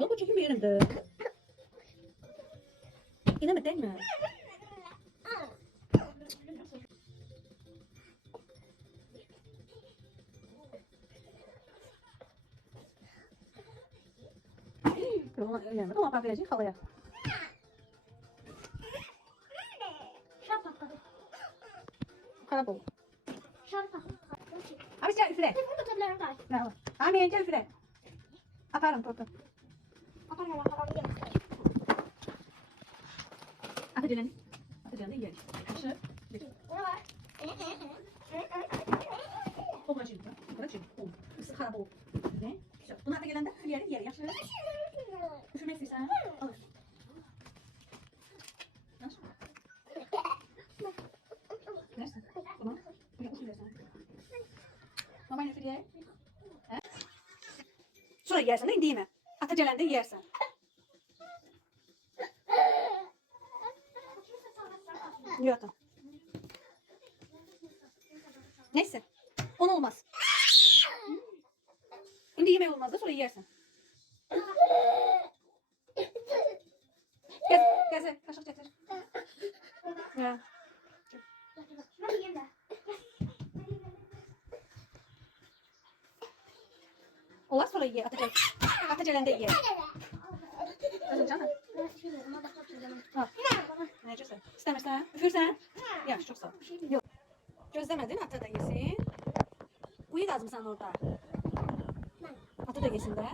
Bak bu çekim yerimde. Yine mi değil mi? Yemedim ama ben vereceğim halaya. Kara bol. Abi gel üfle. Abi gel üfle. Atarım tortu. Atacağım. Atacağım da yiyelim. Kaşı. Babacığım. Babacığım. Isı kara bol. Ne? Güzel. Bunu da gelende yiyelim yiyelim. Yaşlı. Üfürmek istiyorsan alır. Nasıl? Nersin? Tamam. Böyle üfürüyorsan. Mama üfürüyor. Sonra yersen de değil mi? Atacağım da yersen. Yok. Neyse. On olmaz. Şimdi yemek olmaz da sonra yersin. Gel. Kaşık getir. Ya. Olmaz sonra ye. Atacağım da ye. Nasıl canım? Al. Ne güzel. İstemezsen üfürsen. Ya çok sağ ol. Yok. Gözlemedin ata da yesin. Uyu lazım sana orada. Ata da yesin de.